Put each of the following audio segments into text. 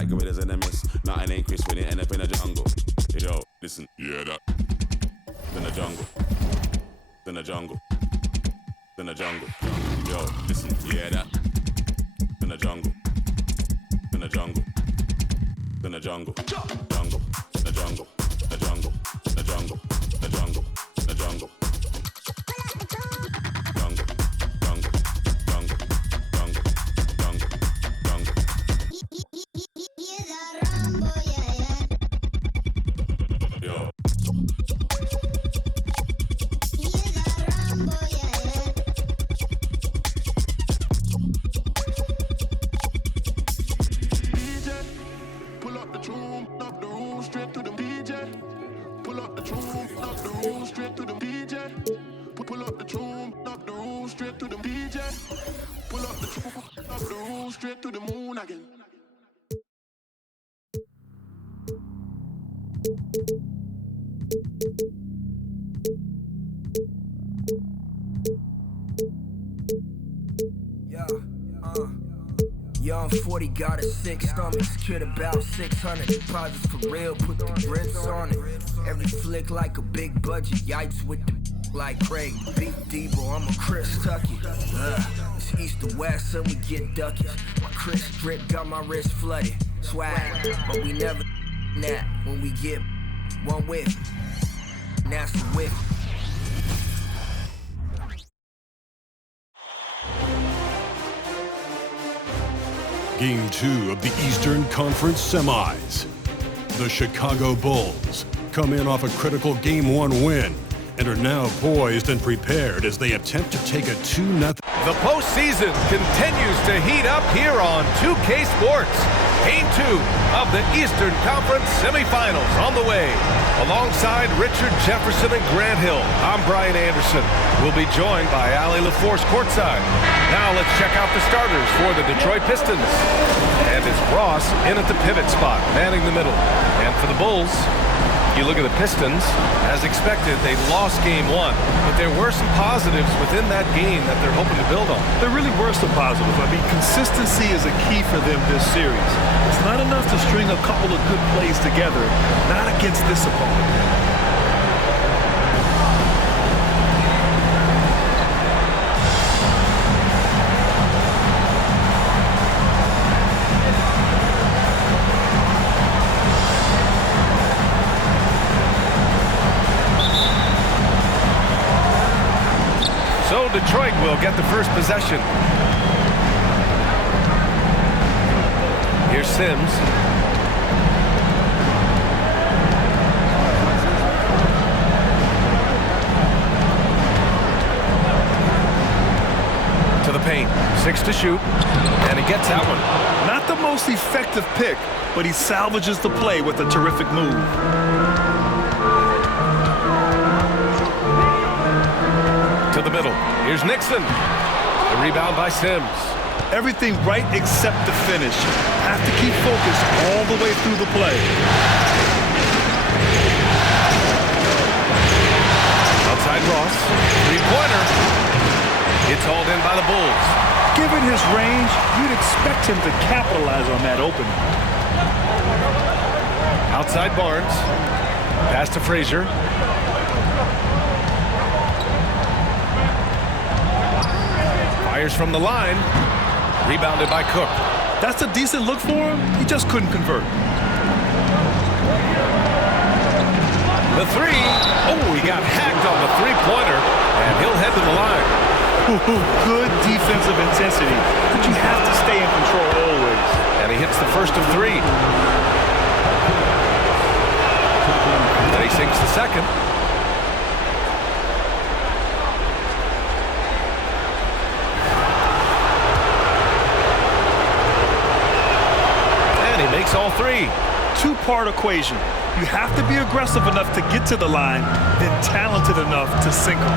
like gorillas in a mist. Nothing ain't crisp when it end up in a jungle. Yo, listen, yeah that. In the jungle. In the jungle. In the jungle. Yo, listen, yeah that. In the jungle. In the jungle. In the jungle. Jungle. The jungle. The jungle. The jungle. The jungle. The jungle. Young 40 got a sick stomach, secured about 600 deposits for real, put the grits on it. Every flick like a big budget, yikes with the like Craig, Beef Debo, I'm a Chris Tucky. It's east to west, so we get duckies. My Chris drip got my wrist flooded, swag, but we never that when we get one whiff, and that's a whiff. Game 2 of the Eastern Conference Semis. The Chicago Bulls come in off a critical Game 1 win and are now poised and prepared as they attempt to take a 2-0. The postseason continues to heat up here on 2K Sports. Game 2 of the Eastern Conference Semifinals on the way. Alongside Richard Jefferson and Grant Hill, I'm Brian Anderson. We'll be joined by Allie LaForce courtside. Now let's check out the starters for the Detroit Pistons. And it's Ross in at the pivot spot, manning the middle. And for the Bulls, you look at the Pistons, as expected, they lost Game 1, but there were some positives within that game that they're hoping to build on. There really were some positives. I mean, consistency is a key for them this series. It's not enough to string a couple of good plays together, not against this opponent. So Detroit will get the first possession. Here's Sims. To the paint. 6 to shoot. And he gets that one. Not the most effective pick, but he salvages the play with a terrific move. To the middle. Here's Nixon. The rebound by Sims. Everything right except the finish. Have to keep focused all the way through the play. Outside Ross. Three-pointer. It's hauled in by the Bulls. Given his range, you'd expect him to capitalize on that opening. Outside Barnes. Pass to Frazier. Fires from the line. Rebounded by Cook. That's a decent look for him. He just couldn't convert. The three. Oh, he got hacked on the three-pointer, and he'll head to the line. Good defensive intensity, but you have to stay in control always. And he hits the first of three. And he sinks the second. Makes all three. Two-part equation. You have to be aggressive enough to get to the line, then talented enough to sink them.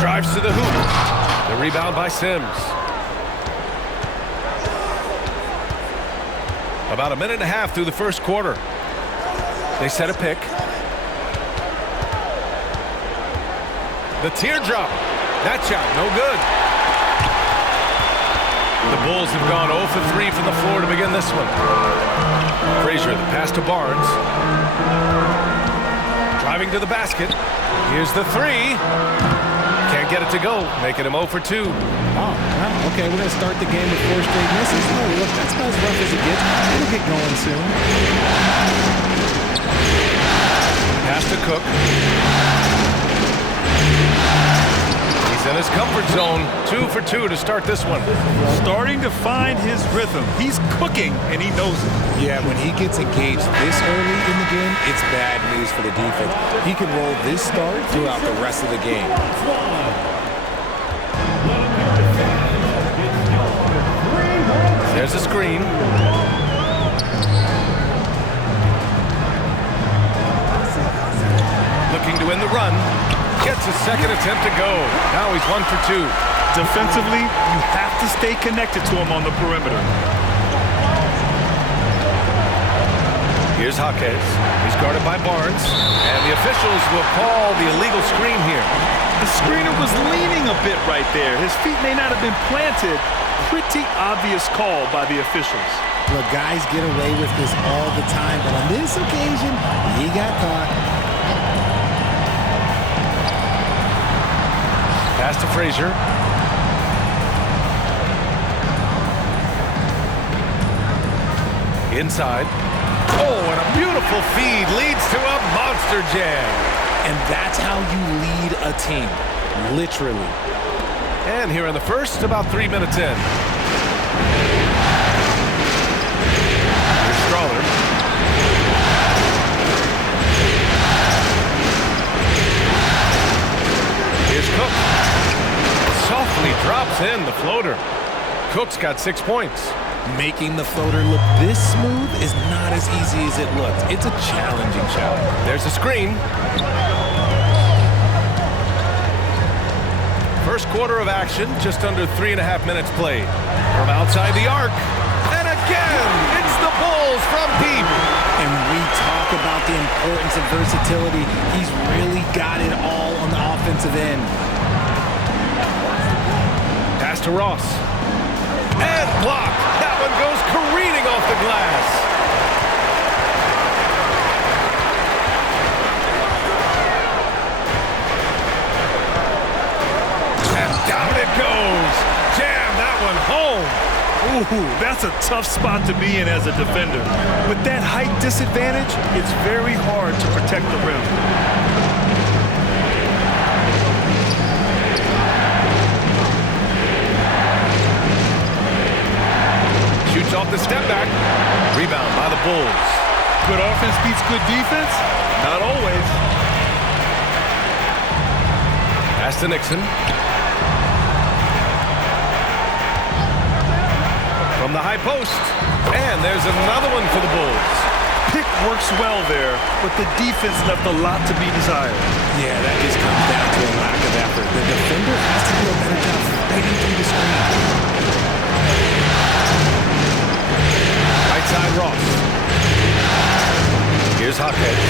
Drives to the hoop. The rebound by Sims. About a minute and a half through the first quarter. They set a pick. The teardrop. That shot, no good. The The Bulls have gone 0 for 3 from the floor to begin this one. Frazier, the pass to Barnes. Driving to the basket. Here's the three. Can't get it to go, making him 0 for 2. Oh, well, okay, we're going to start the game with 4 straight misses. No, look, that's about as rough as it gets. It'll get going soon. Pass to Cook. He's in his comfort zone. 2 for 2 to start this one. Starting to find his rhythm. He's cooking, and he knows it. Yeah, when he gets engaged this early in the game, it's bad news for the defense. He can roll this start throughout the rest of the game. There's a screen. Looking to win the run. Gets a second attempt to go. Now he's 1 for 2. Defensively, you have to stay connected to him on the perimeter. Here's Jaquez. He's guarded by Barnes. And the officials will call the illegal screen here. The screener was leaning a bit right there. His feet may not have been planted. Pretty obvious call by the officials. Look, guys get away with this all the time, but on this occasion, he got caught. Pass to Frazier. Inside. Oh, and a beautiful feed leads to a monster jam. And that's how you lead a team, literally. And here in the first, about 3 minutes in. Here's Strawler. Here's Cook. Softly drops in the floater. Cook's got 6 points. Making the floater look this smooth is not as easy as it looks. It's a challenging shot. There's a screen. First quarter of action, just under 3.5 minutes played. From outside the arc. And again, it's the Bulls from deep. And we talk about the importance of versatility. He's really got it all on the offensive end. Pass to Ross. And blocked. That one goes careening off the glass. And down it goes. Jam that one home. Ooh, that's a tough spot to be in as a defender. With that height disadvantage, it's very hard to protect the rim. Shoots off the step back. Rebound by the Bulls. Good offense beats good defense? Not always. Pass to Nixon. From the high post. And there's another one for the Bulls. Pick works well there, but the defense left a lot to be desired. Yeah, that just comes down to a lack of effort. The defender has to do a better job fighting through the screen. Right side Ross. Here's Jaquez.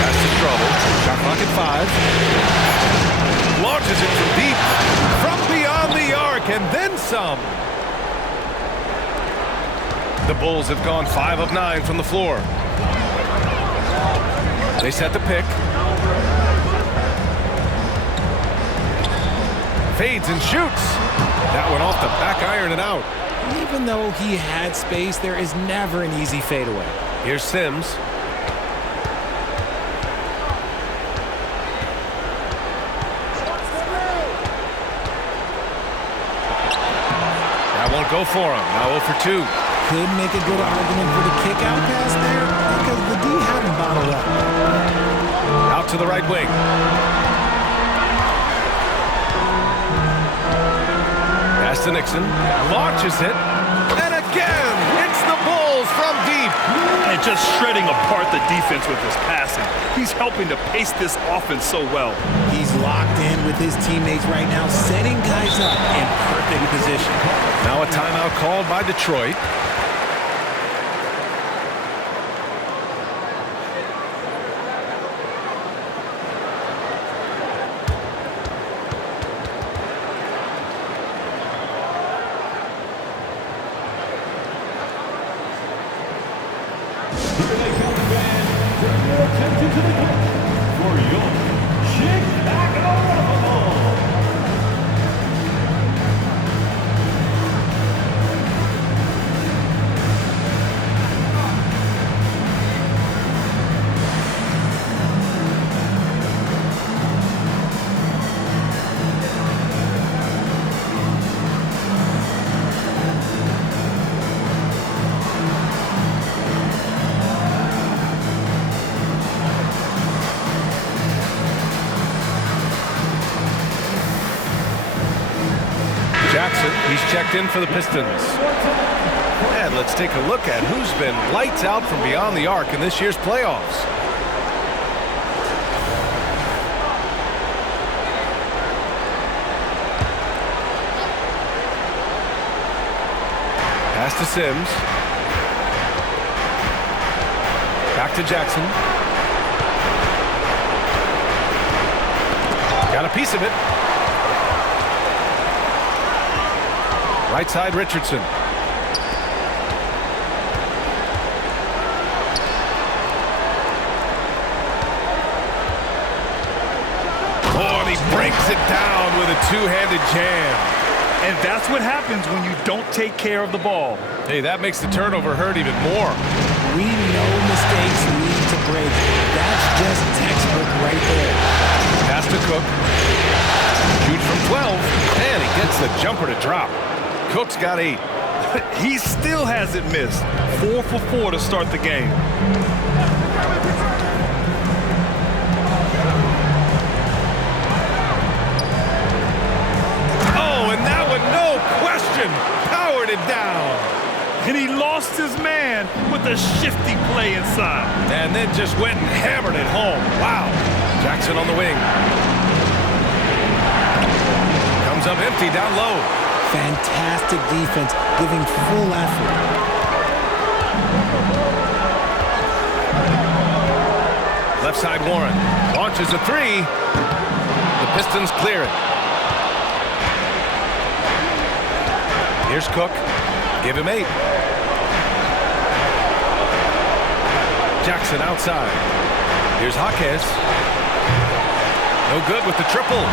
Pass to Strawler. Shot clock at 5. Launches it from deep. From beyond the arc and then some. The Bulls have gone 5 of 9 from the floor. They set the pick. Fades and shoots. That one off the back iron and out. Even though he had space, there is never an easy fadeaway. Here's Sims. That won't go for him. Now 0 for 2. Could make a good argument for the kick-out pass there because the D had him bottled up. Out to the right wing. Pass to Nixon. Launches it. And again, it's the Bulls from deep. And just shredding apart the defense with his passing. He's helping to pace this offense so well. He's locked in with his teammates right now, setting guys up in perfect position. Now a timeout called by Detroit. Turn your attention to the court for your Chicago Bulls. Jackson, he's checked in for the Pistons. And let's take a look at who's been lights out from beyond the arc in this year's playoffs. Pass to Sims. Back to Jackson. Got a piece of it. Right side, Richardson. Oh, and he breaks it down with a two-handed jam. And that's what happens when you don't take care of the ball. Hey, that makes the turnover hurt even more. We know mistakes lead to breaks. That's just textbook right there. Pass to Cook. Shoots from 12, and he gets the jumper to drop. Cook's got 8. He still hasn't missed. 4 for 4 to start the game. Oh, and that one, no question, powered it down. And he lost his man with a shifty play inside. And then just went and hammered it home. Wow. Jackson on the wing. Comes up empty down low. Fantastic defense, giving full effort. Left side, Warren. Launches a 3. The Pistons clear it. Here's Cook. Give him 8. Jackson outside. Here's Jaquez. No good with the triple.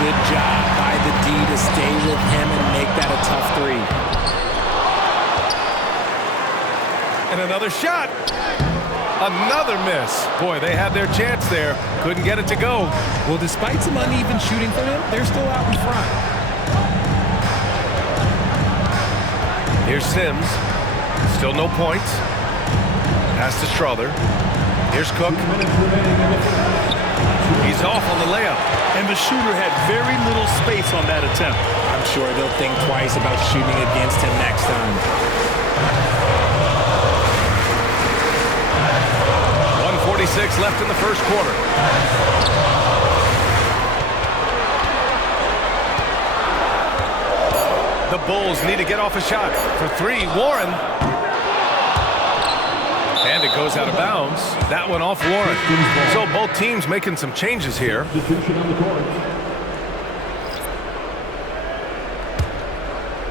Good job by the D to stay with him and make that a tough 3. And another shot. Another miss. Boy, they had their chance there. Couldn't get it to go. Well, despite some uneven shooting for them, they're still out in front. Here's Sims. Still no points. Pass to Strother. Here's Cook. He's off on the layup. And the shooter had very little space on that attempt. I'm sure they'll think twice about shooting against him next time. 1:46 left in the first quarter. The Bulls need to get off a shot. For 3, Warren. And it goes out of bounds. That one off Warren. So both teams making some changes here.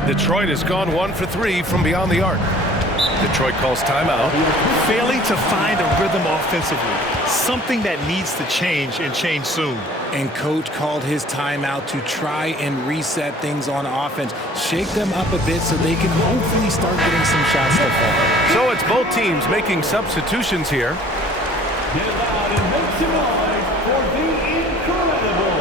Detroit has gone 1 for 3 from beyond the arc. Detroit calls timeout. Failing to find a rhythm offensively. Something that needs to change and change soon. And coach called his timeout to try and reset things on offense. Shake them up a bit so they can hopefully start getting some shots to fall. So it's both teams making substitutions here. Get loud and make some noise for the Incredible.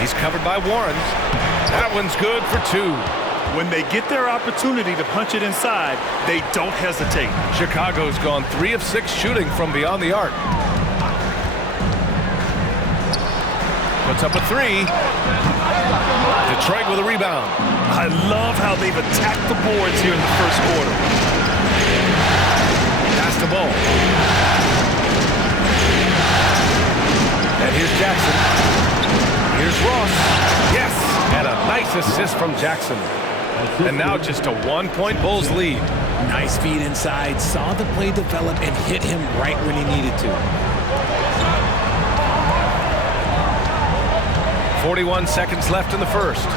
He's covered by Warren. That one's good for 2. When they get their opportunity to punch it inside, they don't hesitate. Chicago's gone 3 of 6 shooting from beyond the arc. Puts up a 3. Detroit with a rebound. I love how they've attacked the boards here in the first quarter. Pass the ball. And here's Jackson. Here's Ross. Yes! And a nice assist from Jackson. And now just a 1-point Bulls lead. Nice feed inside. Saw the play develop and hit him right when he needed to. 41 seconds left in the first.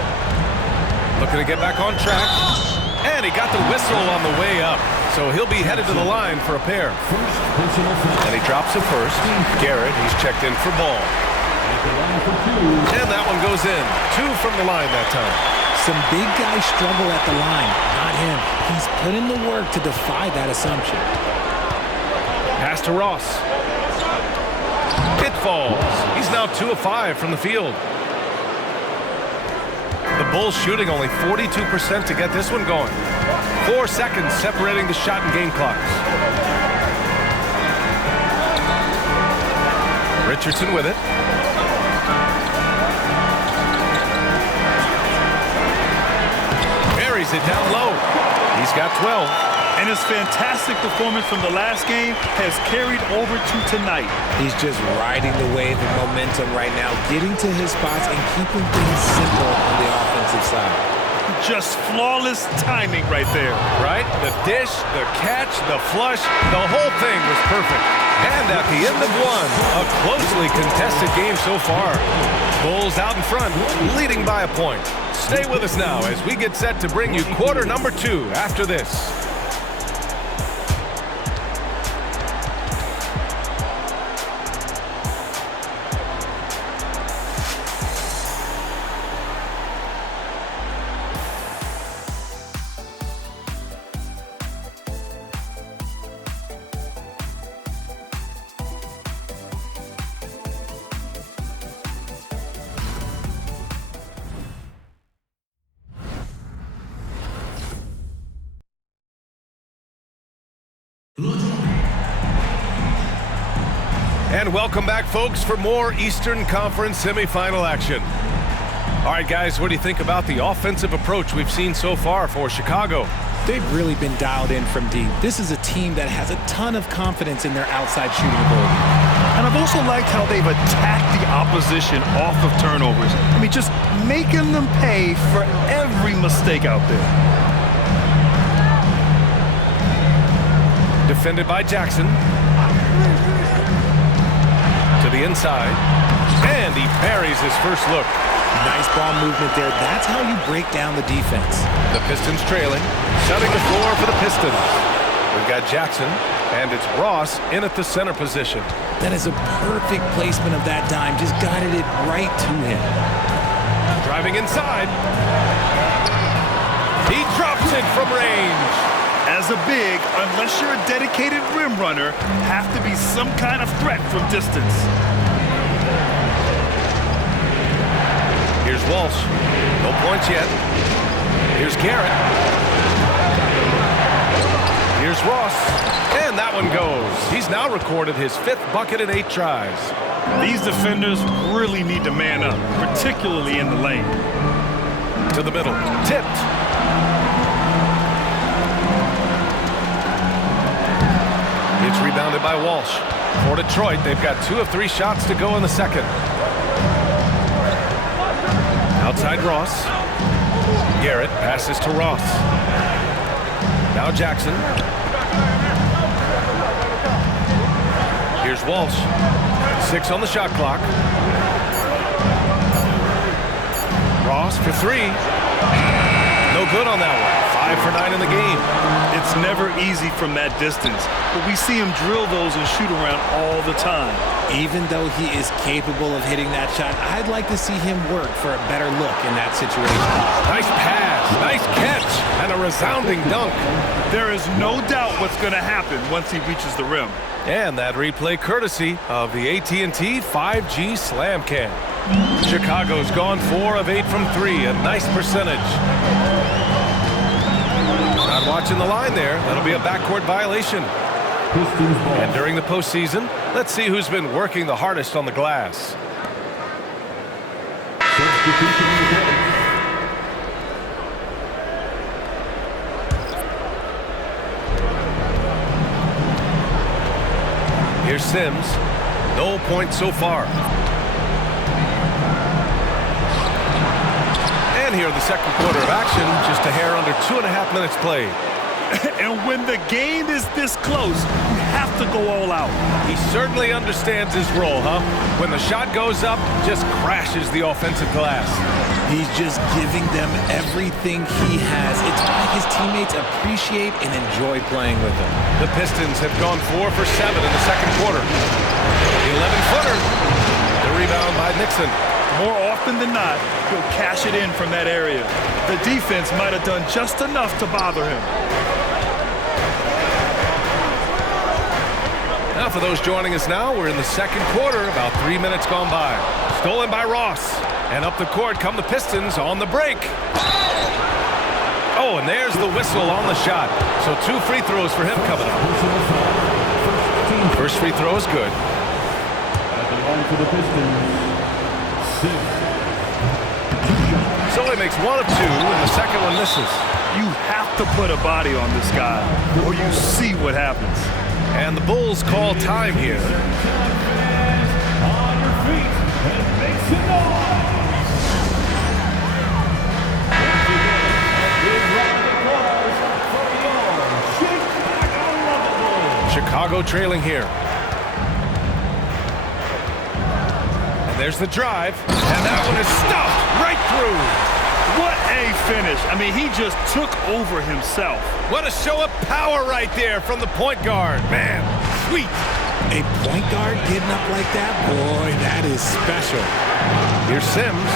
Looking to get back on track. And he got the whistle on the way up. So he'll be headed to the line for a pair. And he drops it first. Garrett, he's checked in for ball. And that one goes in. 2 from the line that time. Some big guys struggle at the line, not him. He's put in the work to defy that assumption. Pass to Ross. It falls. He's now 2 of 5 from the field. The Bulls shooting only 42% to get this one going. 4 seconds separating the shot and game clocks. Richardson with it. Buries it down low. He's got 12. And his fantastic performance from the last game has carried over to tonight. He's just riding the wave of momentum right now, getting to his spots and keeping things simple on the offensive side. Just flawless timing right there. Right? The dish, the catch, the flush, the whole thing was perfect. And at the end of one, a closely contested game so far. Bulls out in front, leading by a point. Stay with us now as we get set to bring you quarter number 2 after this. And welcome back, folks, for more Eastern Conference semifinal action. All right, guys, what do you think about the offensive approach we've seen so far for Chicago? They've really been dialed in from deep. This is a team that has a ton of confidence in their outside shooting ability. And I've also liked how they've attacked the opposition off of turnovers. I mean, just making them pay for every mistake out there. Defended by Jackson. To the inside. And he buries his first look. Nice ball movement there. That's how you break down the defense. The Pistons trailing. Shutting the floor for the Pistons. We've got Jackson, and it's Ross in at the center position. That is a perfect placement of that dime. Just guided it right to him. Driving inside. He drops it from range. As a big, unless you're a dedicated rim runner, have to be some kind of threat from distance. Here's Walsh. No points yet. Here's Garrett. Here's Ross. And that one goes. He's now recorded his 5th bucket in 8 tries. These defenders really need to man up, particularly in the lane. To the middle. Tipped. It's rebounded by Walsh. For Detroit, they've got 2 of 3 shots to go in the second. Outside Ross. Garrett passes to Ross. Now Jackson. Here's Walsh. 6 on the shot clock. Ross for 3. No good on that one. 5 for 9 in the game. It's never easy from that distance, but we see him drill those and shoot around all the time. Even though he is capable of hitting that shot, I'd like to see him work for a better look in that situation. Nice pass, nice catch, and a resounding dunk. There is no doubt what's going to happen once he reaches the rim. And that replay courtesy of the AT&T 5G Slam Cam. Chicago's gone 4 of 8 from 3, a nice percentage. Not watching the line there. That'll be a backcourt violation. And during the postseason, let's see who's been working the hardest on the glass. Here's Sims. No points so far. And here in the second quarter of action, just a hair under 2.5 minutes played. And when the game is this close, you have to go all out. He certainly understands his role, huh? When the shot goes up, just crashes the offensive glass. He's just giving them everything he has. It's why his teammates appreciate and enjoy playing with him. The Pistons have gone 4 for 7 in the second quarter. The 11-footer. The rebound by Nixon. More often than not, he'll cash it in from that area. The defense might have done just enough to bother him. Now for those joining us now, we're in the second quarter, about 3 minutes gone by. Stolen by Ross. And up the court come the Pistons on the break. Oh, and there's the whistle on the shot. So 2 free throws for him coming up. First free throw is good. At the line for the Pistons, 6. So he makes 1 of 2, and the second one misses. You have to put a body on this guy, or you see what happens. And the Bulls call time here. On your feet and make some noise. Once again, a big round of applause for your Chicago Bulls. Chicago trailing here. And there's the drive. And that one is stuffed right through. What a finish. I mean, he just took over himself. What a show of power right there from the point guard. Man, sweet. A point guard getting up like that? Boy, that is special. Here's Sims.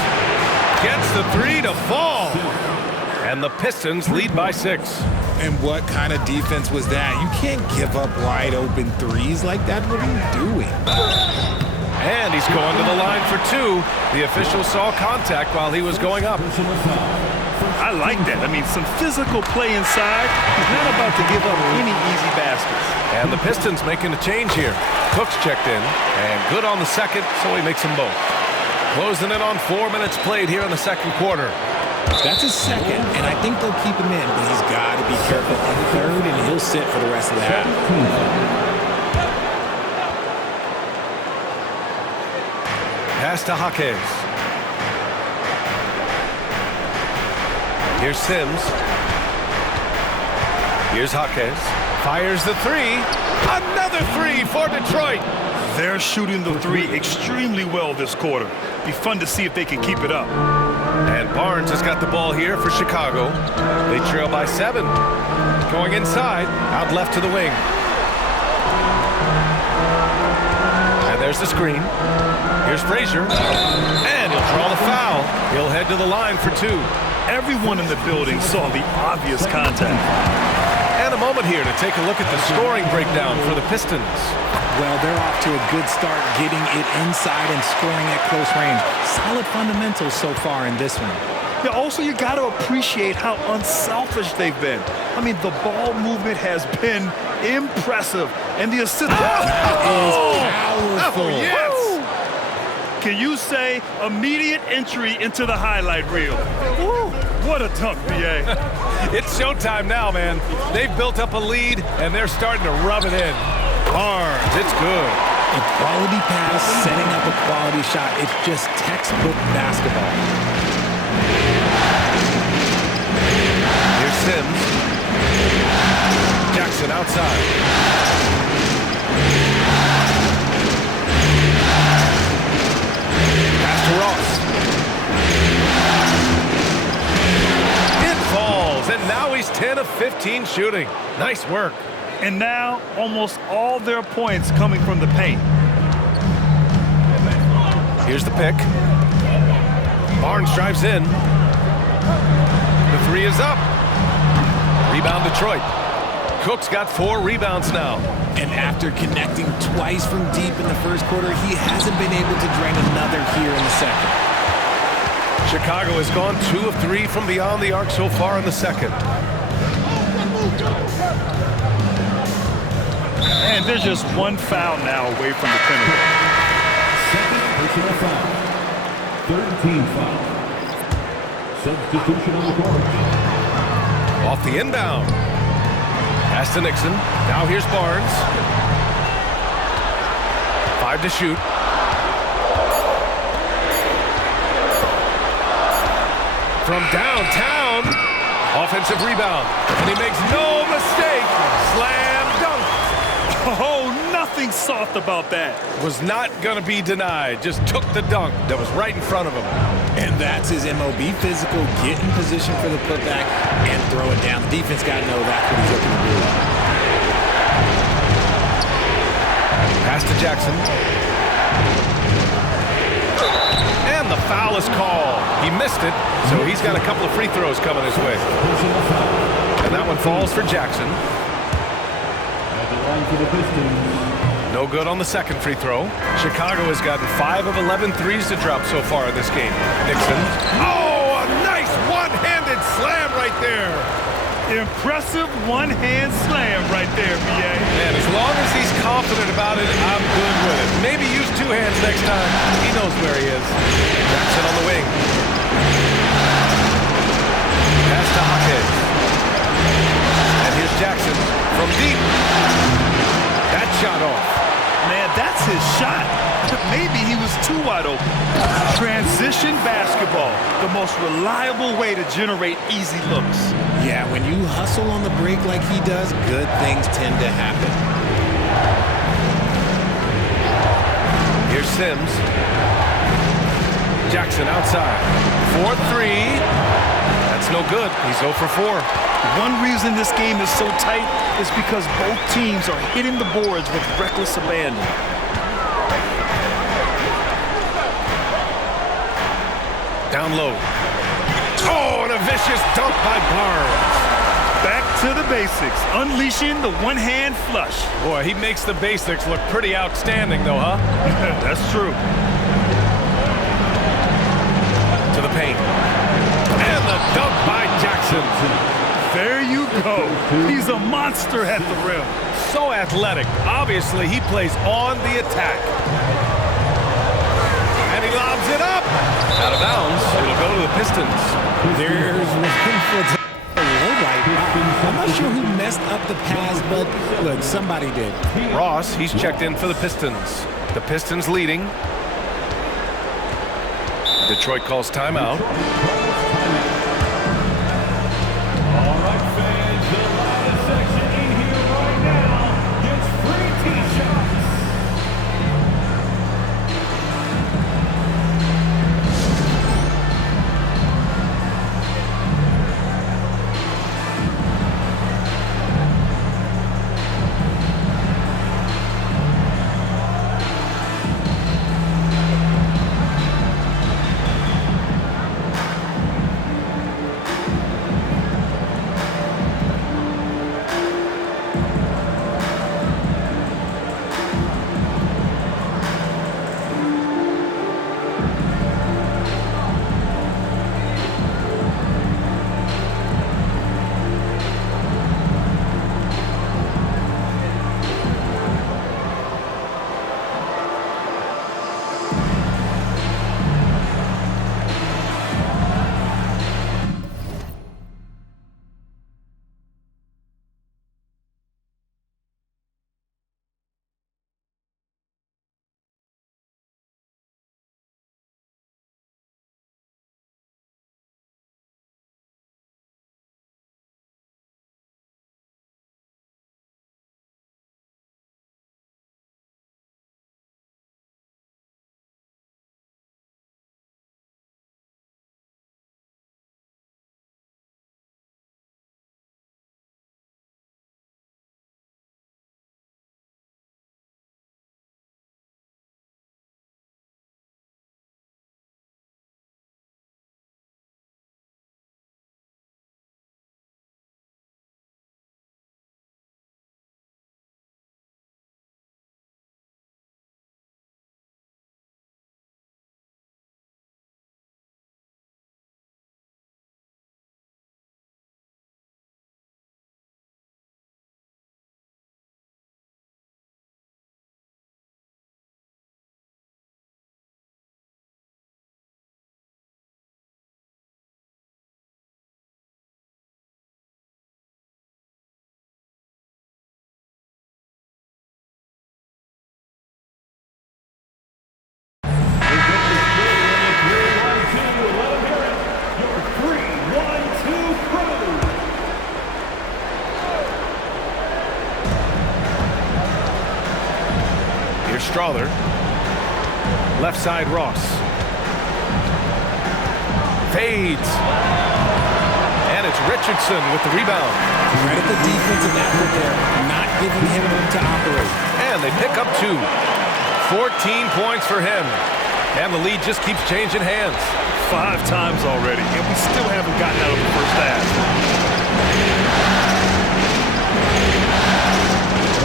Gets the 3 to fall. And the Pistons lead by 6. And what kind of defense was that? You can't give up wide open threes like that. What are you doing? And he's going to the line for 2. The official saw contact while he was going up. I like that. I mean, some physical play inside. He's not about to give up any easy baskets. And the Pistons making a change here. Cooks checked in, and good on the second, so he makes them both. Closing in on 4 minutes played here in the second quarter. That's his second, and I think they'll keep him in, but he's got to be careful on the third, and he'll sit for the rest of the half. Pass to Jaquez. Here's Sims. Here's Jaquez. Fires the 3. Another 3 for Detroit. They're shooting the 3 extremely well this quarter. Be fun to see if they can keep it up. And Barnes has got the ball here for Chicago. They trail by 7. Going inside, out left to the wing. And there's the screen. Here's Frazier. And he'll draw the foul. He'll head to the line for 2. Everyone in the building saw the obvious contact. And a moment here to take a look at the scoring breakdown for the Pistons. Well, they're off to a good start getting it inside and scoring at close range. Solid fundamentals so far in this one. Yeah, also, you got to appreciate how unselfish they've been. I mean, the ball movement has been impressive. And the assist... That is powerful. Yes! Can you say immediate entry into the highlight reel? Woo! What a dunk, B.A. It's showtime now, man. They've built up a lead, and they're starting to rub it in. Barnes, it's good. A quality pass, setting up a quality shot. It's just textbook basketball. Here's Sims. Jackson outside. Pass to Ross. It falls, and now he's 10 of 15 shooting. Nice work. And now, almost all their points coming from the paint. Here's the pick. Barnes drives in. The 3 is up. Rebound Detroit. Cook's got 4 rebounds now. And after connecting twice from deep in the first quarter, he hasn't been able to drain another here in the second. Chicago has gone 2 of 3 from beyond the arc so far in the second. And there's just one foul now away from the penalty. Second personal foul. 13 foul. Substitution on the court. Off the inbound. Pass to Nixon. Now here's Barnes. 5 to shoot. From downtown. Offensive rebound. And he makes no mistake. Slam dunk. Oh, nothing nothing soft about that. Was not going to be denied. Just took the dunk that was right in front of him. And that's his MOB physical, get in position for the putback and throw it down. The defense got to know that's what he's looking to do. Pass to Jackson. And the foul is called. He missed it, so he's got a couple of free throws coming his way. And that one falls for Jackson. At the line for the Pistons. No good on the second free throw. Chicago has gotten 5 of 11 threes to drop so far in this game. Nixon. Oh, a nice one-handed slam right there. Impressive one-hand slam right there, B.A. Man, as long as he's confident about it, I'm good with it. Maybe use 2 hands next time. He knows where he is. Jackson on the wing. Pass to Hawkins. And here's Jackson from deep. That shot off. Man, that's his shot. Maybe he was too wide open. Transition basketball, the most reliable way to generate easy looks. Yeah, when you hustle on the break like he does, good things tend to happen. Here's Sims. Jackson outside. 4-3. That's no good. He's 0 for 4. One reason this game is so tight is because both teams are hitting the boards with reckless abandon. Down low. Oh, and a vicious dunk by Barnes. Back to the basics, unleashing the one-hand flush. Boy, he makes the basics look pretty outstanding, though, huh? That's true. To the paint. And the dunk by Jackson. There you go. He's a monster at the rim. So athletic. Obviously, he plays on the attack. And he lobs it up. Out of bounds. It'll go to the Pistons. There's one for the low light. I'm not sure who messed up the pass, but look, somebody did. Ross, he's checked in for the Pistons. The Pistons leading. Detroit calls timeout. All right, fans, the live section in here right now gets free T-shirts. Strother. Left side, Ross. Fades. And it's Richardson with the rebound. Credit the defensive effort there, not giving him room to operate. And they pick up 2. 14 points for him. And the lead just keeps changing hands. 5 times already, and we still haven't gotten out of the first half.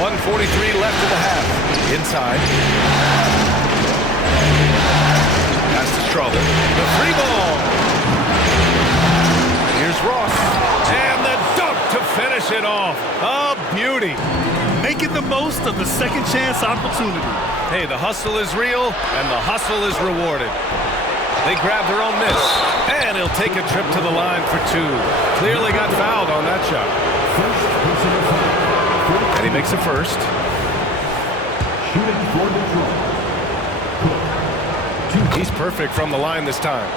1:43 left in the half. Inside. Pass to Strother. The 3 ball. Here's Ross. And the dunk to finish it off. A beauty. Making the most of the second chance opportunity. Hey, the hustle is real, and the hustle is rewarded. They grab their own miss, and he'll take a trip to the line for 2. Clearly got fouled on that shot. And he makes a first. He's perfect from the line this time.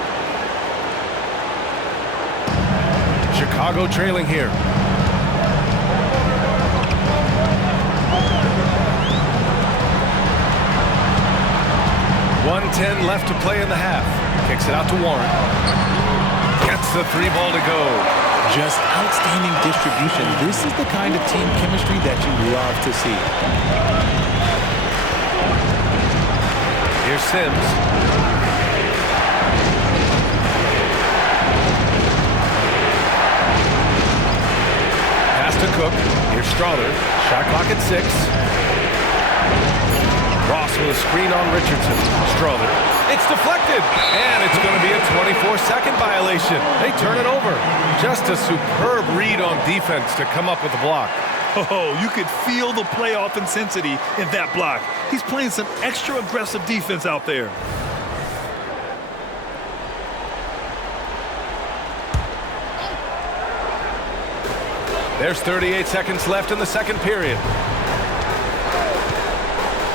Chicago trailing here. 1:10 left to play in the half. Kicks it out to Warren. Gets the 3 ball to go. Just outstanding distribution. This is the kind of team chemistry that you love to see. Here's Sims. Pass to Cook. Here's Strother. Shot clock at 6. Ross with a screen on Richardson. Strother. It's deflected, and it's going to be a 24-second violation. They turn it over. Just a superb read on defense to come up with the block. Oh, you could feel the playoff intensity in that block. He's playing some extra aggressive defense out there. There's 38 seconds left in the second period.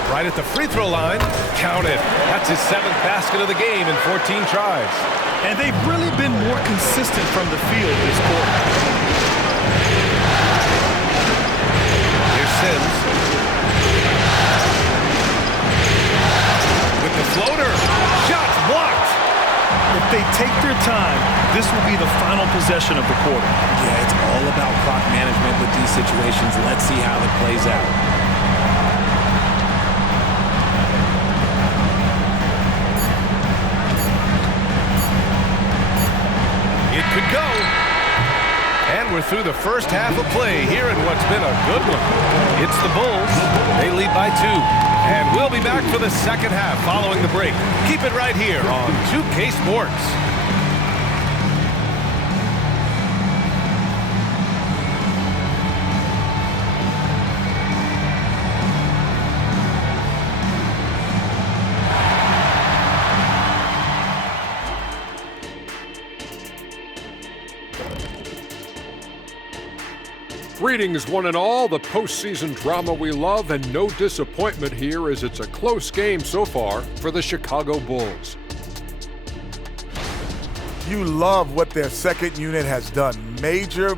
Right at the free throw line, counted. That's his 7th basket of the game in 14 tries. And they've really been more consistent from the field this quarter. Here's Sims. With the floater. Shots blocked. If they take their time, this will be the final possession of the quarter. Yeah, it's all about clock management with these situations. Let's see how it plays out. It could go. And we're through the first half of play here in what's been a good one. It's the Bulls. They lead by 2. And we'll be back for the second half following the break. Keep it right here on 2K Sports. Greetings, one and all. The postseason drama we love, and no disappointment here as it's a close game so far for the Chicago Bulls. You love what their second unit has done. Major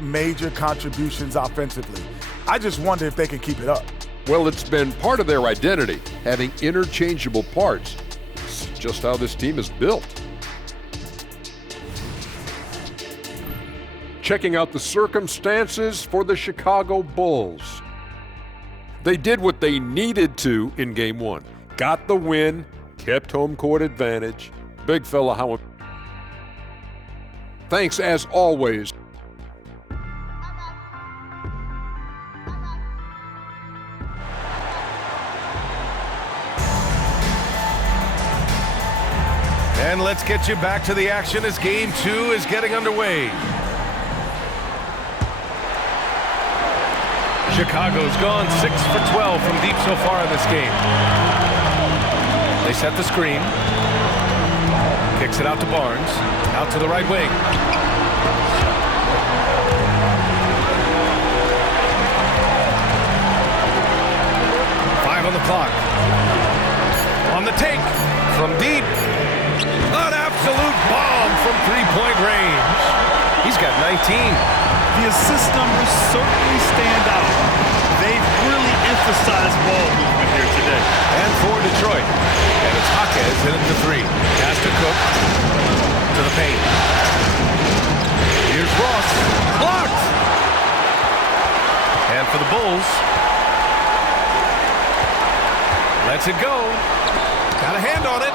contributions offensively. I just wonder if they can keep it up. Well, it's been part of their identity, having interchangeable parts. It's just how this team is built. Checking out the circumstances for the Chicago Bulls. They did what they needed to in Game 1. Got the win, kept home court advantage. Big fella, how... Thanks as always. And let's get you back to the action as Game 2 is getting underway. Chicago's gone 6 for 12 from deep so far in this game. They set the screen. Kicks it out to Barnes. Out to the right wing. Five on the clock. On the take. From deep. An absolute bomb from three-point range. He's got 19. The assist numbers certainly stand out. They've really emphasized ball movement here today. And for Detroit. And it's Jaquez hitting the three. Pass to Cook. To the paint. Here's Ross. Blocked! And for the Bulls. Lets it go. Got a hand on it.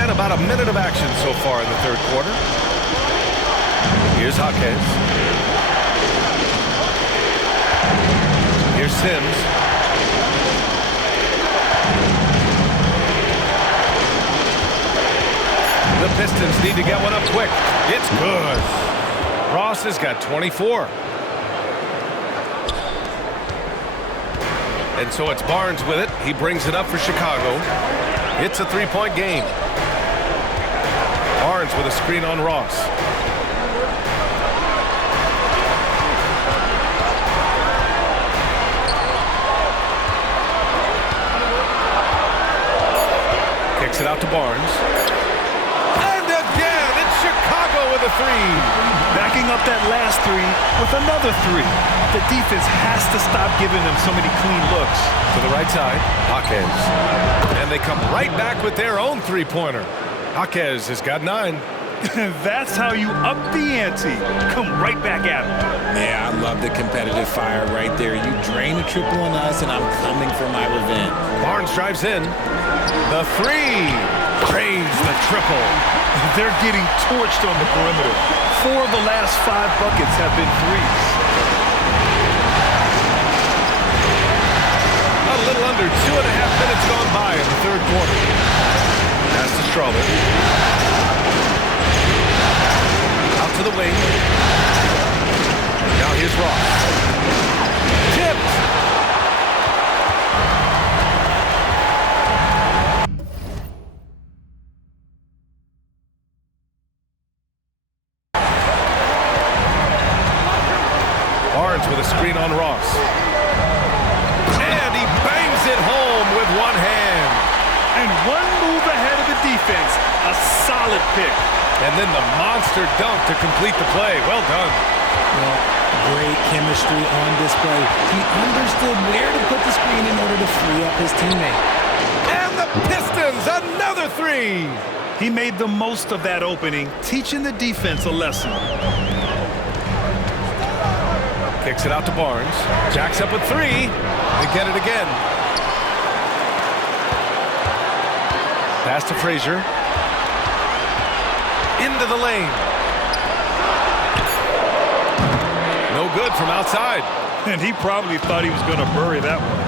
And about a minute of action so far in the third quarter. Here's Jaquez. Here's Sims. The Pistons need to get one up quick. It's good. Ross has got 24. And so it's Barnes with it. He brings it up for Chicago. It's a three-point game. Barnes with a screen on Ross. Kicks it out to Barnes. And again, it's Chicago with a three. Backing up that last three with another three. The defense has to stop giving them so many clean looks. To the right side, Jaquez. And they come right back with their own three-pointer. Jaquez has got 9. That's how you up the ante. Come right back at him. Yeah, I love the competitive fire right there. You drain a triple on us, and I'm coming for my revenge. Barnes drives in. The three. Drains the triple. They're getting torched on the perimeter. 4 of the last 5 buckets have been threes. A little under 2.5 minutes gone by in the third quarter. Pass to Strawman. Out to the wing. Now here's Ross. Tipped. Barnes with a screen on Ross. And he bangs it home with one hand. And one move ahead of the defense. A solid pick. And then the monster dunk to complete the play. Well done. Well, great chemistry on display. He understood where to put the screen in order to free up his teammate. And the Pistons, another three. He made the most of that opening, teaching the defense a lesson. Kicks it out to Barnes. Jacks up with 3. They get it again. Pass to Frazier. Into the lane. No good from outside. And he probably thought he was going to bury that one.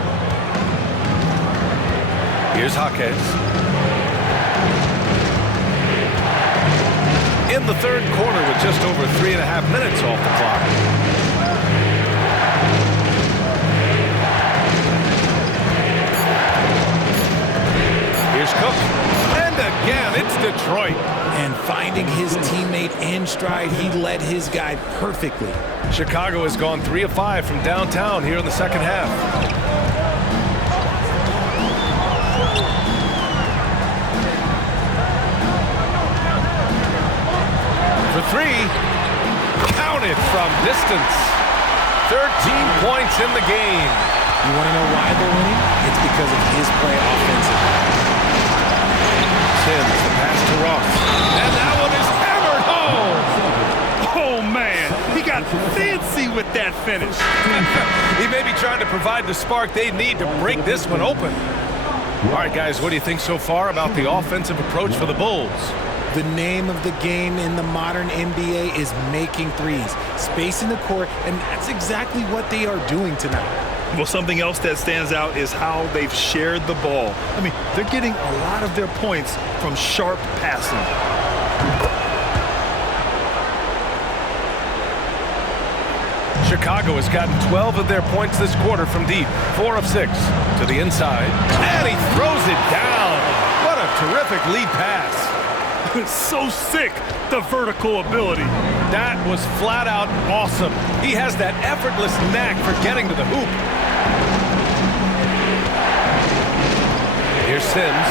Here's Jaquez. In the third quarter with just over 3.5 minutes off the clock. Here's Cook. And again, it's Detroit. And finding his teammate in stride, he led his guy perfectly. Chicago has gone 3 of 5 from downtown here in the second half. For 3, counted from distance. 13 points in the game. You want to know why they're winning? It's because of his play offensively. Sims, the pass to Ross. And that one is hammered home. Oh, man. He got fancy with that finish. He may be trying to provide the spark they need to break this one open. All right, guys, what do you think so far about the offensive approach for the Bulls? The name of the game in the modern NBA is making threes, spacing the court, and that's exactly what they are doing tonight. Well, something else that stands out is how they've shared the ball. I mean, they're getting a lot of their points from sharp passing. Chicago has gotten 12 of their points this quarter from deep. 4 of 6 to the inside. And he throws it down. What a terrific lead pass. So sick, the vertical ability. That was flat out awesome. He has that effortless knack for getting to the hoop. Here's Sims.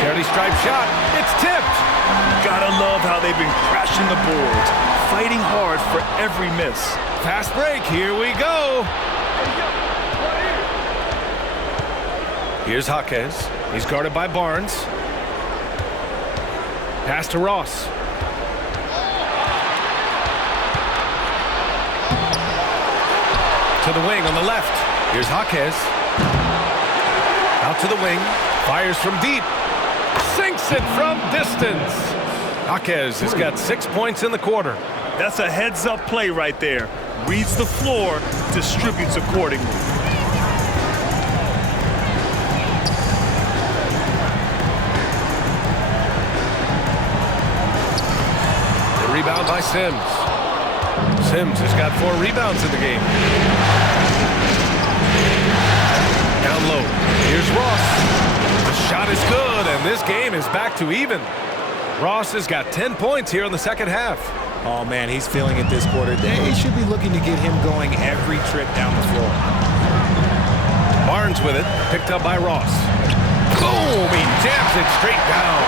Charity stripes shot. It's tipped. Gotta love how they've been crashing the boards, fighting hard for every miss. Fast break. Here we go. Here's Jaquez. He's guarded by Barnes. Pass to Ross. To the wing on the left. Here's Jaquez. Out to the wing. Fires from deep. Sinks it from distance. Jaquez has got 6 points in the quarter. That's a heads-up play right there. Reads the floor, distributes accordingly. The rebound by Sims. Sims has got 4 rebounds in the game. Down low. Here's Ross. The shot is good, and this game is back to even. Ross has got 10 points here in the second half. Oh, man, he's feeling it this quarter. They should be looking to get him going every trip down the floor. Barnes with it, picked up by Ross. Boom! He jams it straight down.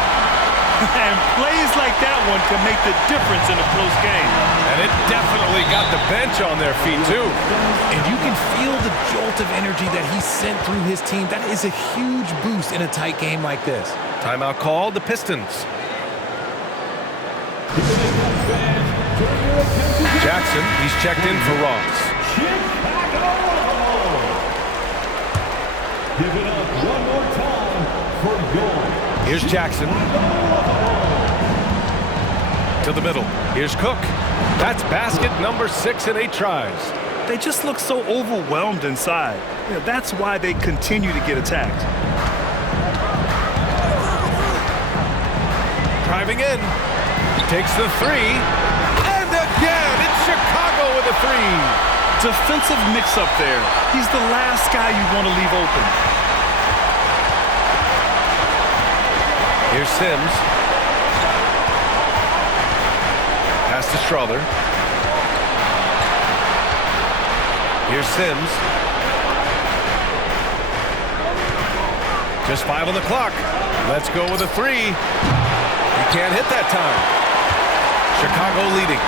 And plays like that one can make the difference in a close game. And it definitely got the bench on their feet, too. And you can feel the jolt of energy that he sent through his team. That is a huge boost in a tight game like this. Timeout called, the Pistons. Jackson, he's checked in for Ross. Give it up one more time for York. Here's Jackson. To the middle. Here's Cook. That's basket number 6 in 8 tries. They just look so overwhelmed inside. You know, that's why they continue to get attacked. Driving in. Takes the 3. And again, it's Chicago with a 3. Defensive mix-up there. He's the last guy you want to leave open. Here's Sims. Pass to Strother. Here's Sims. Just 5 on the clock. Let's go with a 3. He can't hit that time. Chicago leading.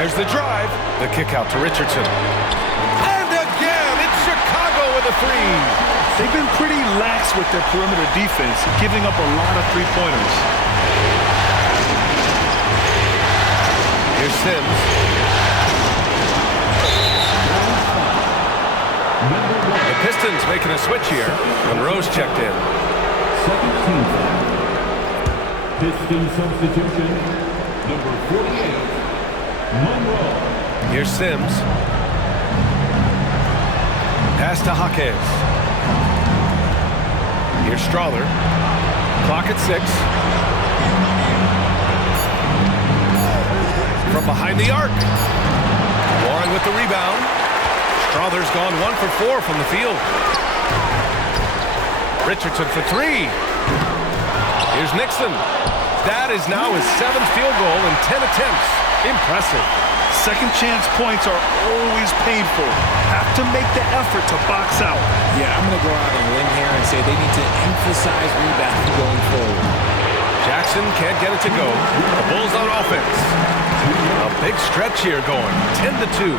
There's the drive. The kick out to Richardson. And again, it's Chicago with a 3. They've been pretty lax with their perimeter defense, giving up a lot of three-pointers. Here's Sims. The Pistons making a switch here. Monroe's checked in. Second team foul. Piston substitution, number 48, Monroe. Here's Sims. Pass to Jaquez. Here's Strother. Clock at 6. From behind the arc. Warren with the rebound. Strother's gone 1 for 4 from the field. Richardson for 3. Here's Nixon. That is now his 7th field goal in 10 attempts. Impressive. Second chance points are always painful. Have to make the effort to box out. Yeah, I'm going to go out on a limb here and say they need to emphasize rebounding going forward. Jackson can't get it to go. The Bulls on offense. A big stretch here going. 10-2.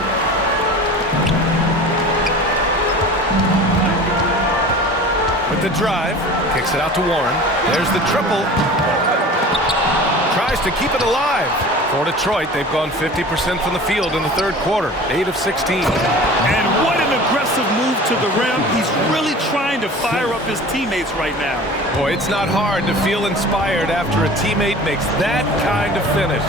With the drive. Kicks it out to Warren. There's the triple. Tries to keep it alive. For Detroit, they've gone 50% from the field in the third quarter. 8 of 16. And what an aggressive move to the rim. He's really trying to fire up his teammates right now. Boy, it's not hard to feel inspired after a teammate makes that kind of finish.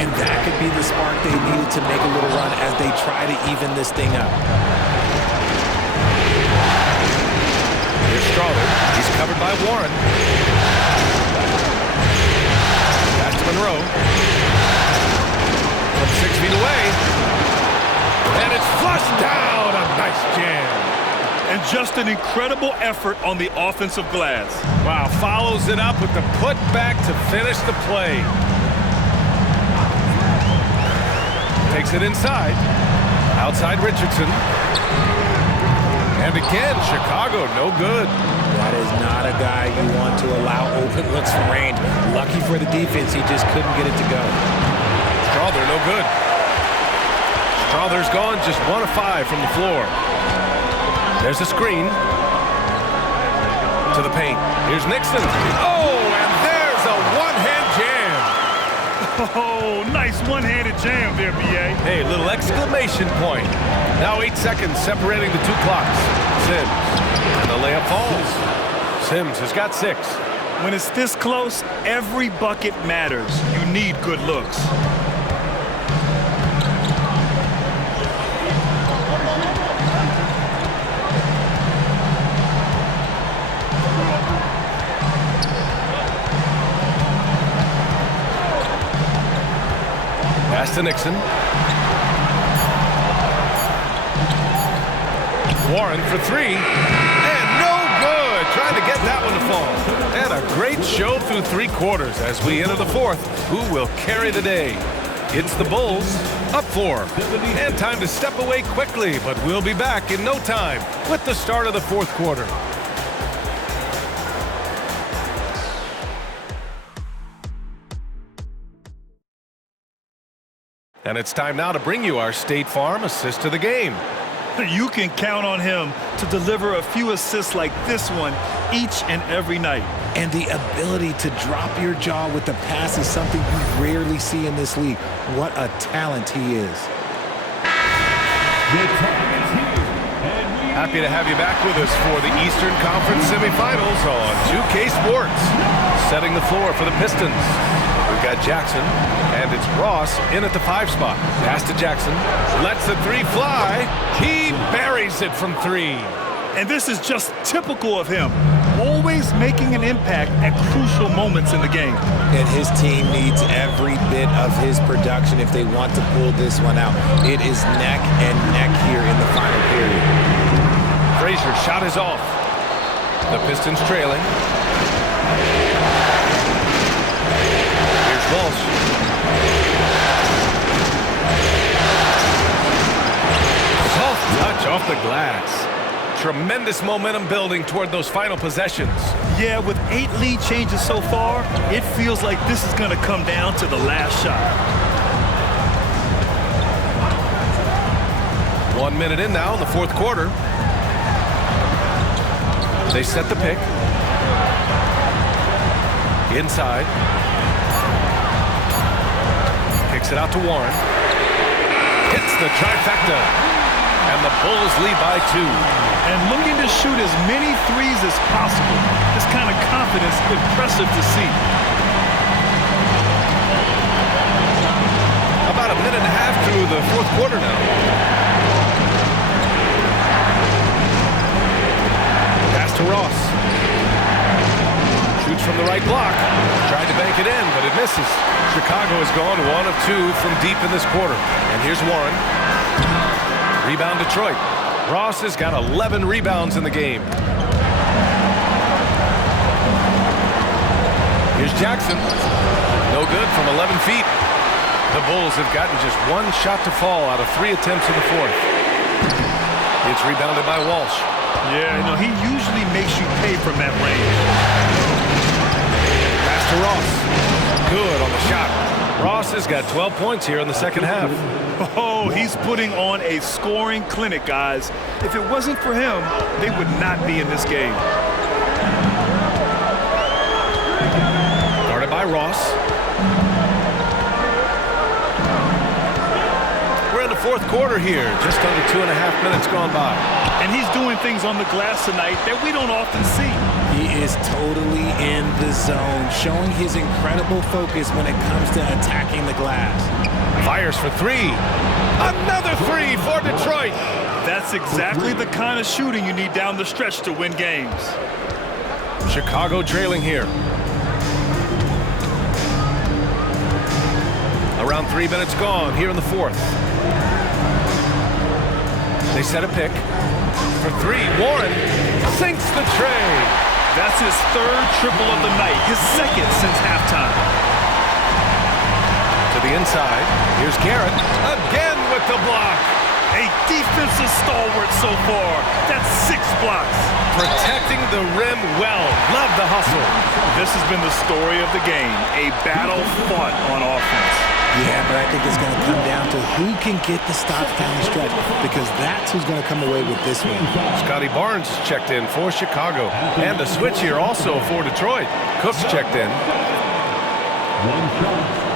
And that could be the spark they needed to make a little run as they try to even this thing up. Here's Strother. He's covered by Warren. Pass to Monroe. From 6 feet away. And it's flushed down. A nice jam. And just an incredible effort on the offensive glass. Wow, follows it up with the putback to finish the play. Takes it inside. Outside Richardson. And again, Chicago no good. That is not a guy you want to allow open looks from range. Lucky for the defense, he just couldn't get it to go. Strawther, no good. Strawther's gone, just 1 of 5 from the floor. There's a screen. To the paint. Here's Nixon. Oh, and there's a one-hand jam. Oh, nice one-handed jam there, B.A. Hey, little exclamation point. Now 8 seconds separating the two clocks. Sims. And the layup falls. Sims has got 6. When it's this close, every bucket matters. You need good looks. Pass to Nixon. Warren for 3. And no good. Trying to get that one to fall. And a great show through 3 quarters as we enter the 4th. Who will carry the day? It's the Bulls, up 4. And time to step away quickly, but we'll be back in no time with the start of the 4th quarter. And it's time now to bring you our State Farm assist to the game. You can count on him to deliver a few assists like this one each and every night. And the ability to drop your jaw with the pass is something you rarely see in this league. What a talent he is. Happy to have you back with us for the Eastern Conference semifinals on 2K Sports. Setting the floor for the Pistons. We've got Jackson, and it's Ross in at the 5 spot. Pass to Jackson, lets the 3 fly. He buries it from 3. And this is just typical of him, always making an impact at crucial moments in the game. And his team needs every bit of his production if they want to pull this one out. It is neck and neck here in the final period. Frazier's shot is off. The Pistons trailing. Here's Walsh. Soft touch off the glass. Tremendous momentum building toward those final possessions. Yeah, with 8 lead changes so far, it feels like this is going to come down to the last shot. 1 minute in now in the 4th quarter. They set the pick. Inside. Kicks it out to Warren. Hits the trifecta. And the Bulls lead by 2. And looking to shoot as many threes as possible. This kind of confidence, impressive to see. About a minute and a half through the 4th quarter now. Pass to Ross. Shoots from the right block. Tried to bank it in, but it misses. Chicago has gone 1 of 2 from deep in this quarter. And here's Warren. Rebound Detroit. Ross has got 11 rebounds in the game. Here's Jackson. No good from 11 feet. The Bulls have gotten just 1 shot to fall out of 3 attempts in the 4th. It's rebounded by Walsh. Yeah, no, he usually makes you pay from that range. Pass to Ross. Good on the shot. Ross has got 12 points here in the 2nd half. Oh, he's putting on a scoring clinic, guys. If it wasn't for him, they would not be in this game. Guarded by Ross. We're in the 4th quarter here. Just under 2.5 minutes gone by. And he's doing things on the glass tonight that we don't often see. He is totally in the zone, showing his incredible focus when it comes to attacking the glass. Fires for 3. Another 3 for Detroit. That's exactly the kind of shooting you need down the stretch to win games. Chicago trailing here. Around 3 minutes gone here in the 4th. They set a pick. For 3, Warren sinks the tray. That's his 3rd triple of the night, his 2nd since halftime. To the inside, here's Garrett again with the block. A defensive stalwart so far. That's 6 blocks. Protecting the rim well. Love the hustle. This has been the story of the game. A battle fought on offense. Yeah, but I think it's going to come down to who can get the stops down the stretch, because that's who's going to come away with this one. Scotty Barnes checked in for Chicago. And a switch here also for Detroit. Cooks checked in. One shot.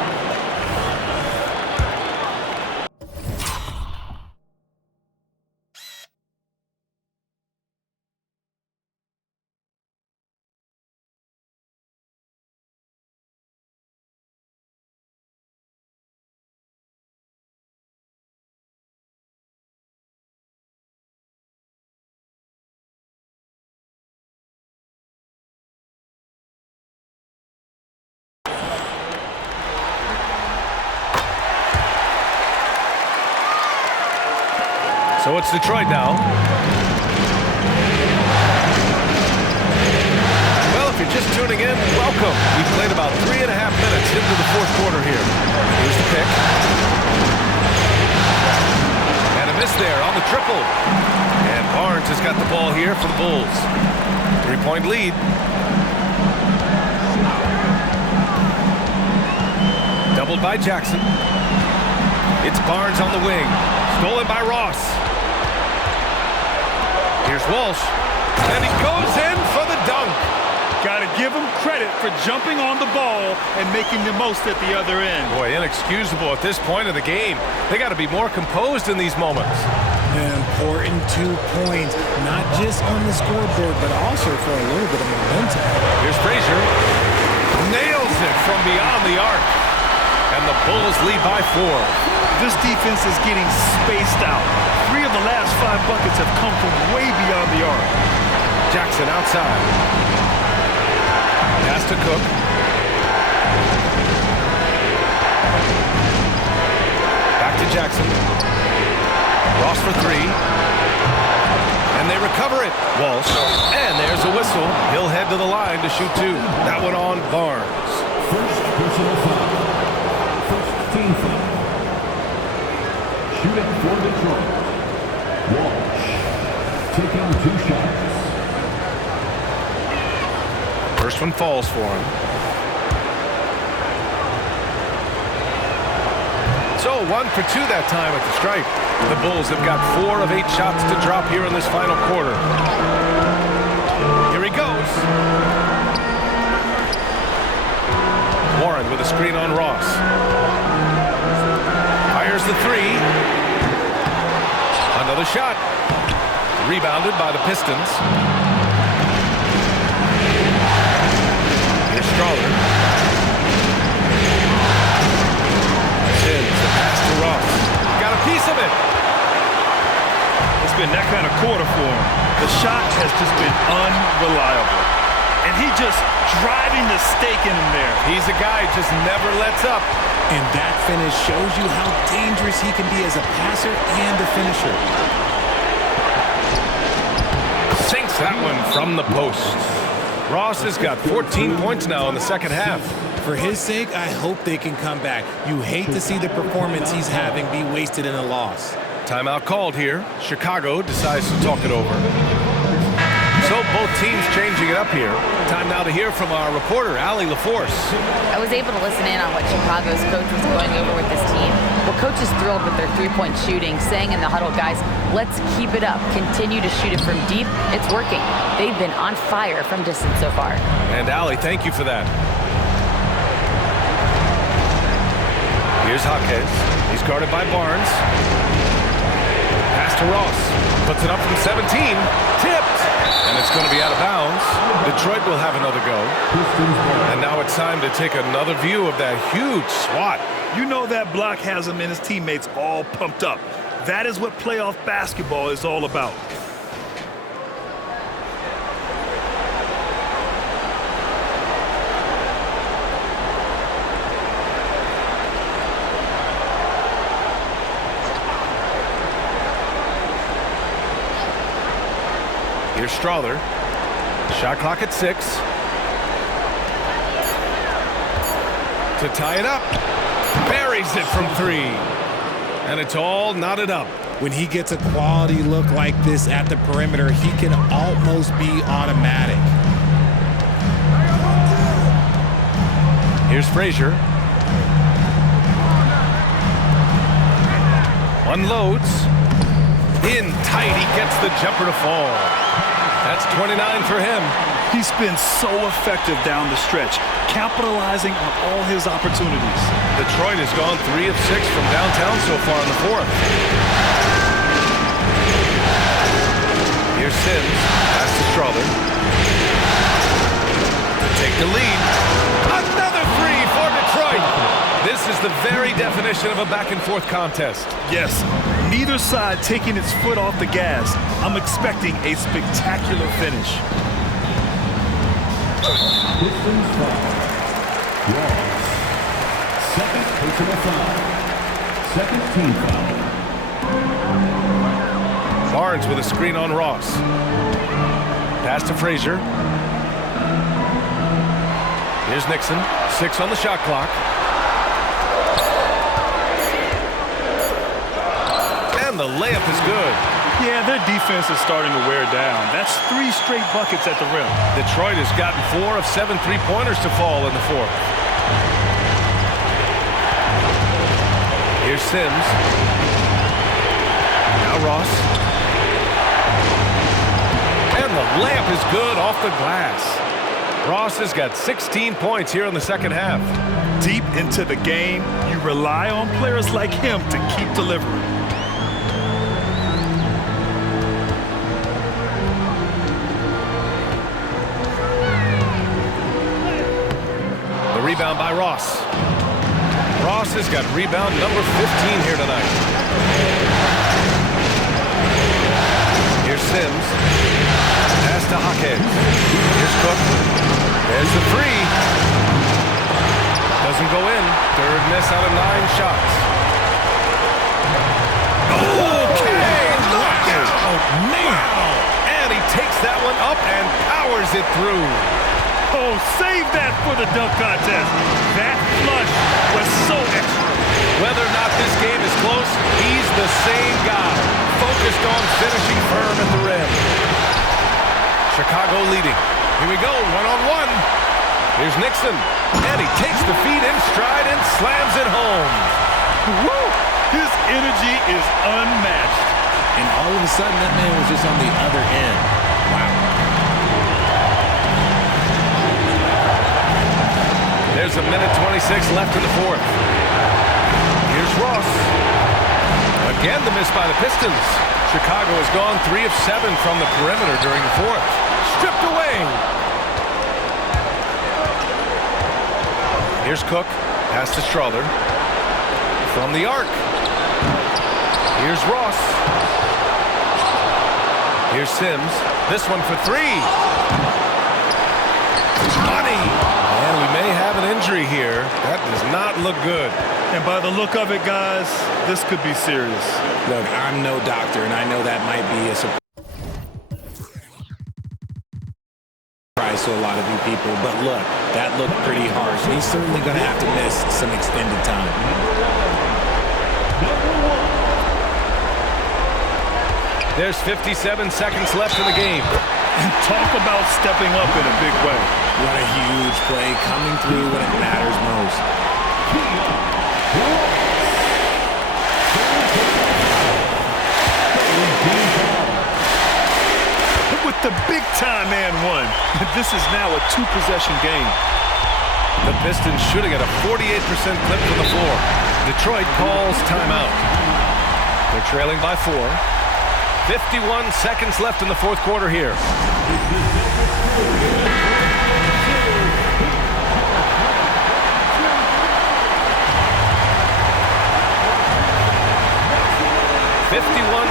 So it's Detroit now. Well, if you're just tuning in, welcome. We've played about 3.5 minutes into the fourth quarter here. Here's the pick. And a miss there on the triple. And Barnes has got the ball here for the Bulls. 3-point lead. Doubled by Jackson. It's Barnes on the wing. Stolen by Ross. Here's Walsh, and he goes in for the dunk. Got to give him credit for jumping on the ball and making the most at the other end. Boy, inexcusable at this point of the game. They got to be more composed in these moments. An important 2 points, not just on the scoreboard, but also for a little bit of momentum. Here's Frazier. Nails it from beyond the arc. And the Bulls lead by 4. This defense is getting spaced out. 3 of the last 5 buckets have come from way beyond the arc. Jackson outside. Pass to Cook. Back to Jackson. Ross for 3. And they recover it. Walsh. And there's a whistle. He'll head to the line to shoot 2. That one on Barnes. First personal foul. First team foul. Shooting for Detroit. Walsh taking 2 shots. First one falls for him. So 1 for 2 that time at the stripe. The Bulls have got 4 of 8 shots to drop here in this final quarter. Here he goes. Warren with a screen on Ross. Fires the 3. Another shot. Rebounded by the Pistons. Here's Strawler. Sims, the pass to Ross. Got a piece of it. It's been that kind of quarter for him. The shot has just been unreliable. And he just driving the stake in him there. He's a guy who just never lets up. And that finish shows you how dangerous he can be as a passer and a finisher. Sinks that one from the post. Ross has got 14 points now in the second half. For his sake, I hope they can come back. You hate to see the performance he's having be wasted in a loss. Timeout called here. Chicago decides to talk it over. So both teams changing it up here. Time now to hear from our reporter, Allie LaForce. I was able to listen in on what Chicago's coach was going over with this team. Well, coach is thrilled with their three-point shooting, saying in the huddle, guys, let's keep it up. Continue to shoot it from deep. It's working. They've been on fire from distance so far. And Allie, thank you for that. Here's Jaquez. He's guarded by Barnes. Pass to Ross. Puts it up from 17. Tipped. And it's going to be out of bounds. Detroit will have another go. And now it's time to take another view of that huge swat. You know that block has him and his teammates all pumped up. That is what playoff basketball is all about. Here's Strawler. Shot clock at 6. To tie it up. Buries it from 3. And it's all knotted up. When he gets a quality look like this at the perimeter, he can almost be automatic. Here's Frazier. Unloads. In tight, he gets the jumper to fall. That's 29 for him. He's been so effective down the stretch, capitalizing on all his opportunities. Detroit has gone 3 of 6 from downtown so far in the fourth. Here's Sims. Pass to Strother. To take the lead. Another three for Detroit. This is the very definition of a back-and-forth contest. Yes, neither side taking its foot off the gas. I'm expecting a spectacular finish. Pistons foul. Ross. Second personal foul. Second team foul. Barnes with a screen on Ross. Pass to Frazier. Here's Nixon. 6 on the shot clock. And the layup is good. Yeah, their defense is starting to wear down. That's 3 straight buckets at the rim. Detroit has gotten 4 of 7 three-pointers to fall in the fourth. Here's Sims. Now Ross. And the layup is good off the glass. Ross has got 16 points here in the second half. Deep into the game, you rely on players like him to keep delivering. The rebound by Ross. Ross has got rebound number 15 here tonight. Here's Sims. Pass to Jaquez. Here's Cook. There's the three. Doesn't go in. Third miss out of 9 shots. Okay, look out! Man! And he takes that one up and powers it through. Oh, save that for the dunk contest. That flush was so extra. Whether or not this game is close, he's the same guy, focused on finishing firm at the rim. Chicago leading. Here we go, one-on-one. Here's Nixon, and he takes the feed in stride and slams it home. Woo! His energy is unmatched. And all of a sudden, that man was just on the other end. Wow. There's a minute 26 left in the fourth. Here's Ross. Again, the miss by the Pistons. Chicago has gone 3 of 7 from the perimeter during the fourth. Stripped away. Here's Cook. Pass to Strother. From the arc. Here's Ross. Here's Sims. This one for 3. Money. And we may have an injury here. That does not look good. And by the look of it, guys, this could be serious. Look, I'm no doctor, and I know that might be a surprise to a lot of you people. But look, that looked pretty harsh. And he's certainly going to have to miss some extended time. There's 57 seconds left in the game. And talk about stepping up in a big way. What a huge play coming through when it matters most. With the big-time and one, this is now a 2-possession game. The Pistons shooting at a 48% clip from the floor. Detroit calls timeout. They're trailing by 4. 51 seconds left in the fourth quarter here.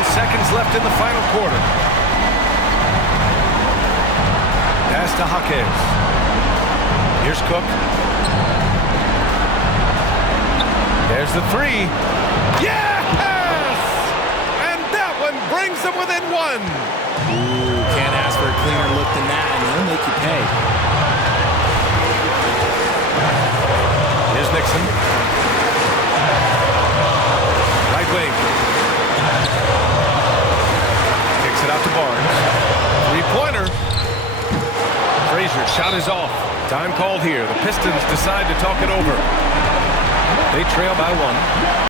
Seconds left in the final quarter. Pass to Jaquez. Here's Cook. There's the 3. Yes! And that one brings them within 1. Ooh, can't ask for a cleaner look than that, and he'll make you pay. Here's Nixon. Right wing. Shot is off. Time called here. The Pistons decide to talk it over. They trail by 1.